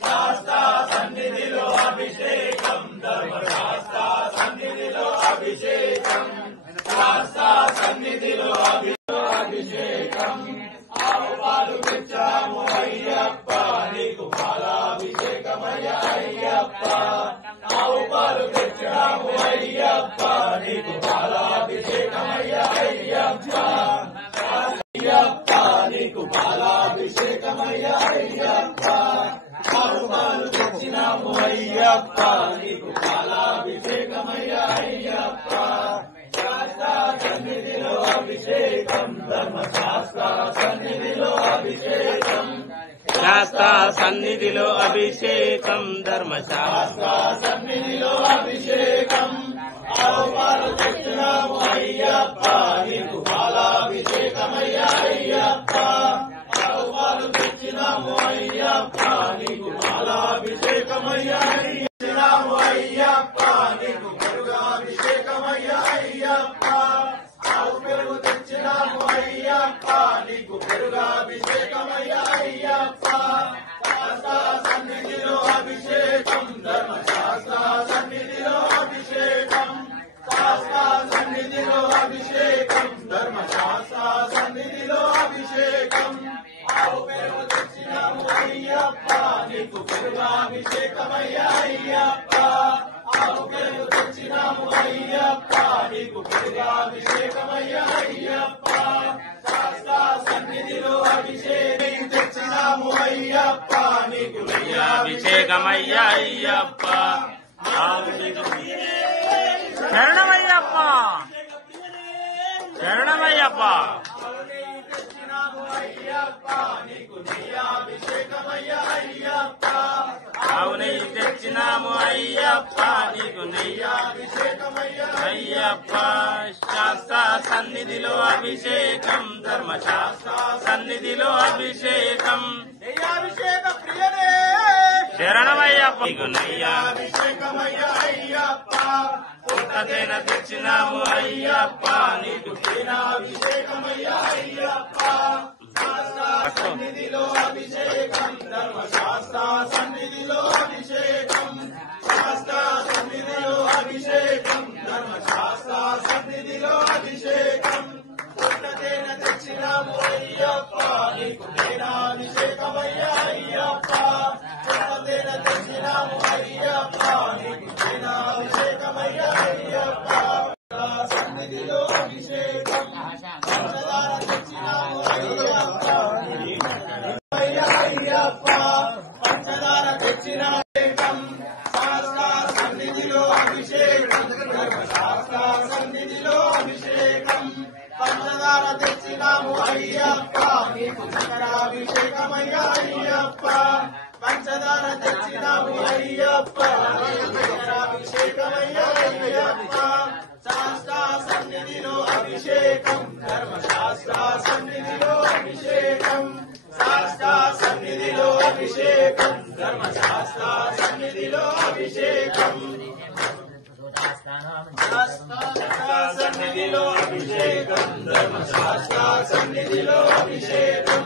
శాస్త్ర సన్నిధిలో అభిషేకం ధర్మశాస్త్ర సన్నిధిలో అభిషేకం ఆవుపాలు తెచ్చినాము అయ్యప్ప నీకు పాలాభిషేకమయ్యా అయ్యప్ప ఆవుపాలు తెచ్చినాము అయ్యప్ప నీకు పాలాభిషేకమయ్యా తెచ్చినాము అయ్యప్ప నీకు పెరుగాభిషేకమయ్యా అయ్యప్ప ఆవు పెరుగు తెచ్చినాము అయ్యప్ప నీకు పెరుగాభిషేకమయ్యా అయ్యప్ప శాస్త్ర సన్నిధిలో అభిషేకం ధర్మశాస్త్ర సన్నిధిలో అభిషేకం శాస్త్ర సన్నిధిలో అభిషేకం ధర్మశాస్త్ర సన్నిధిలో అభిషేకం ఆవు పెరుగు తెచ్చినాము అయ్యప్ప నీకు పెరుగాభిషేకమయ్యా అయ్యప్ప ఆవు పెరుగు తెచ్చినాము అయ్యప్ప నీకు పెరుగాభిషేకమయ్యా అయ్యప్ప శాస్త్ర సన్నిధిలో అభిషేకం తెచ్చినాము అయ్యప్ప నీకు అభిషేకమయ్యా అయ్యప్ప శరణమయ్యప్ప శరణమయ్యప్ప అవునే తెచ్చినాము అయ్యప్ప నీకు నెయ్యాభిషేకమయ్యా అయ్యప్ప శాస్త్ర సన్నిధిలో అభిషేకం ధర్మశాస్త్ర సన్నిధిలో అభిషేకం నెయ్యాభిషేక ప్రియనే శరణమయ్యప్ప నీకు నెయ్యాభిషేకమయ్యా అయ్యప్ప పుట్టతేన తెచ్చినాము అయ్యప్ప నీకు తేనాభిషేకమయ్యా అయ్యప్ప సన్నిధిలో అభిషేకం ధర్మశాస్త్ర సన్నిధిలో అభిషేకం శాస్త్ర సన్నిధిలో అభిషేకం ధర్మశాస్త్ర సన్నిధిలో అభిషేకం పుట్టతేన తెచ్చినాము అయ్యప్ప నీకు తేనాభిషేకమయ్యా అయ్యప్ప పుట్టతేన తెచ్చినాము అయ్యప్ప నీకు తేనాభిషేకమయ్యా అయ్యప్ప సన్నిధిలో అభిషేకం పంచదార తెచ్చినాము అయ్యప్ప అయ్యప్ప పంచదార తెచ్చిన శాస్త్ర సన్నిధిలో అభిషేకం ధర్మశాస్త్ర సన్నిధిలో అభిషేకం పంచదార తెచ్చినాము అయ్యప్ప నీకు చక్రాభిషేకమయ్యా అయ్యప్ప పంచదార తెచ్చినాము అయ్యప్ప చక్రాభిషేకమయ్యా అయ్యప్ప శాస్త్ర సన్నిధిలో అభిషేకం ధర్మశాస్త్ర సన్నిధిలో అభిషేకం శాస్త్ర సన్నిధిలో అభిషేకం ధర్మశాస్త్ర సన్నిధిలో అభిషేకం సన్నిధిలో అభిషేకం ధర్మశాస్త్ర సన్నిధిలో అభిషేకం